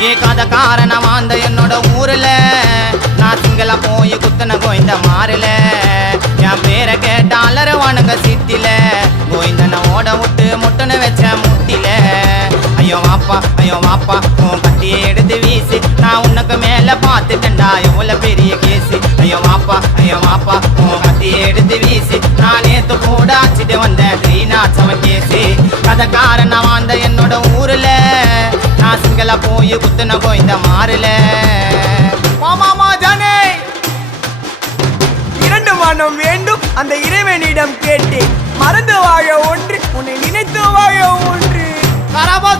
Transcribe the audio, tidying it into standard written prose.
ஏ கதக்காரன வாழ்ந்த என்னோட ஊர்ல நான் சிங்கள போய் குத்தன கோயந்த மாறல என் பேரை கேட்டாலரு வணங்க சித்தில கோயந்தன ஓட விட்டு முட்டுன்னு வச்ச முட்டில ஐயோ வாப்பா உன் கட்டியை எடுத்து வீசி நான் உனக்கு மேல பார்த்துட்டேன்டா எவ்வளவு பெரிய கேசு ஐயோ வாப்பா உன் கட்டியை எடுத்து வீசி நான் நேத்து கூட ஆச்சிட்டு வந்தேன் ஸ்ரீநாத்சவன் கேசு கதக்காரன வாழ்ந்த என்னோட ஊர்ல நான் சிங்கள போய் குத்துன கோயந்த மாறல மாமா ஜானே இரண்டு மனம் வேண்டும் அந்த இறைவனிடம் கேட்டேன் மறந்து வாழ ஒன்று உன்னை நினைத்து வாழ ஒன்று கரபா